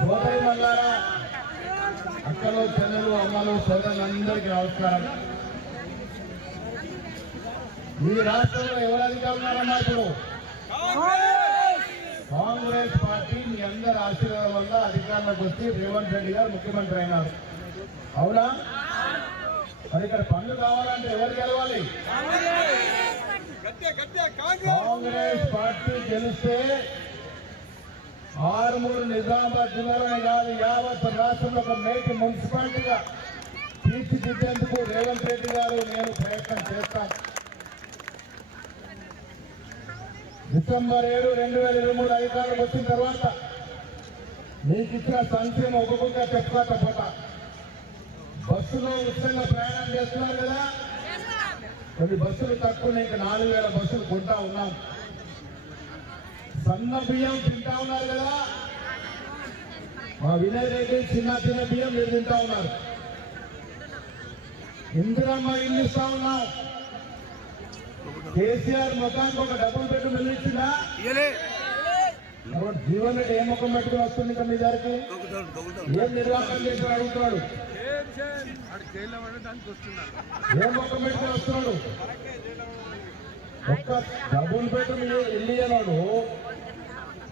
సోదరి మల్లారా, అక్కలు, చెల్లెలు, అమ్మలు, సోదరులందరికీ నమస్కారం. ఈ రాష్ట్రంలో ఎవరు అధికారులు ఉన్నారన్నా? ఇప్పుడు కాంగ్రెస్ పార్టీ మీ అందరి ఆశీర్వాదం వల్ల అధికారంలోకి వచ్చి రేవంత్ రెడ్డి గారు ముఖ్యమంత్రి అయినారు. అవునా? మరి ఇక్కడ పనులు కావాలంటే ఎవరు గెలవాలి? కాంగ్రెస్ పార్టీ గెలిస్తే ఆరుమూరు నిజామాబాద్ జిల్లాలోనే కాదు, యావత్ రాష్ట్రంలో ఒక మేటి మున్సిపాలిటీగా తీర్చిదిద్దేందుకు రేవంత్ రెడ్డి గారు నేను ప్రయత్నం చేస్తాను. డిసెంబర్ 7, 2023 అధికారులకు వచ్చిన తర్వాత మీకు ఇచ్చిన సంక్షేమం ఒక్కొక్కగా చెప్పుకో తప్పట. బస్సులో ఉచితంగా ప్రయాణం చేస్తున్నారు కదా, కొన్ని బస్సులు తక్కువ, ఇంకా 4,000 బస్సులు కొంటా ఉన్నాం. సన్న బియ్యం తింటా ఉన్నారు కదా, మా వినయ్ రెడ్డి చిన్న చిన్న బియ్యం మీరు తింటా ఉన్నారు. ఇందిరమ్మ ఇల్లు ఇస్తా ఉన్నాం. కేసీఆర్ ముఖానికి ఒక డబుల్ బెడ్రూమ్ ఇల్లు ఇచ్చిందా? జీవన్ రెడ్డి ఏ ముఖం పెట్టుకుని వస్తుంది ఇంకా మీ దగ్గరికి? ఏం నిర్వాహకం చేసి అడుగుతున్నాడు? ఏ ముఖం పెట్టుకుని వస్తున్నాడు? ఒక్క డబుల్ బెడ్రూమ్ ఇల్లు అన్నాడు.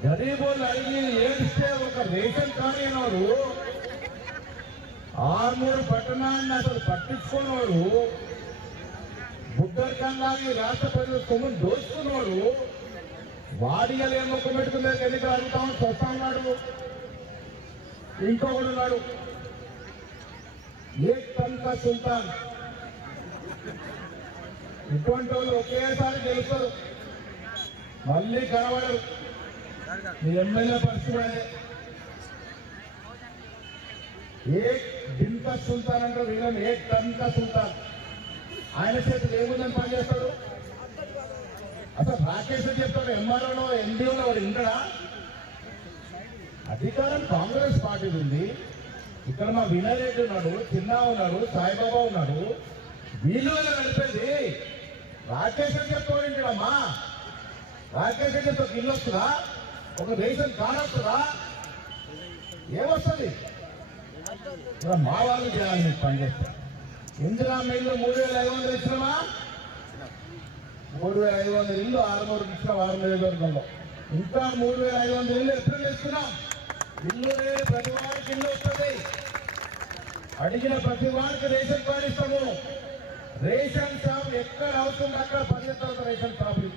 గరీబోళ్ళు అడిగి ఏడిస్తే ఒక రేషన్ కార్డు అయినాడు. ఆర్మూరు పట్టణాన్ని అసలు పట్టించుకున్నాడు. బుద్ధర్కంలాగా రాష్ట్ర ప్రజల సొమ్మును దోచుకున్నాడు. వాడిగలు ఏ ముఖం పెట్టుకునే ఎన్నికలు అడుగుతామని చూస్తా ఉన్నాడు. ఇంకొకడు ఉన్నాడు, ఏ తనకా సుల్తాన్. ఇటువంటి వాళ్ళు ఒకేసారి గెలుస్తారు, మళ్ళీ కనబడరు. మీ ఎమ్మెల్యే పరిస్థితి అదే. ఏ దిన్కా సుల్తాన్ అంటే వీళ్ళని ఏ తనకా సుల్తాన్. ఆయన చేతులు ఏముందని పనిచేస్తాడు? అసలు రాకేష్ చెప్తాడు ఎంఆర్ఓలో, ఎండిఓలో వాడు ఇంటడా? అధికారం కాంగ్రెస్ పార్టీ ఉంది. ఇక్కడ మా వినయ్ రెడ్డి ఉన్నాడు, చిన్న ఉన్నాడు, సాయిబాబా ఉన్నాడు. వీళ్ళు నడిపేది రాకేష్ చెప్తాడు. ఏంటమ్మా రాకేష్ చెప్తే ఒక ఇల్లు వస్తుందా? ఒక రేషన్ కార్డు వస్తుందా? ఏమొస్తుంది? మా వాళ్ళు చేయాలి మీకు పనిచేస్తారు. ఇందిరా ఇల్లు 3,500 ఇచ్చినామా? 3,500 ఇల్లు ఆరుమూరుకి ఇచ్చిన నియోజకవర్గంలో. ఇంకా 3,500 ఇల్లు ఎప్పుడు ఇస్తున్నాం? ఇల్లు లేని ప్రతి వారికి ఇల్లు వస్తుంది. అడిగిన ప్రతి వారికి రేషన్ కార్డు ఇస్తాము. రేషన్ షాప్ ఎక్కడ అవుతుంది అక్కడ 10 రేషన్ షాపులు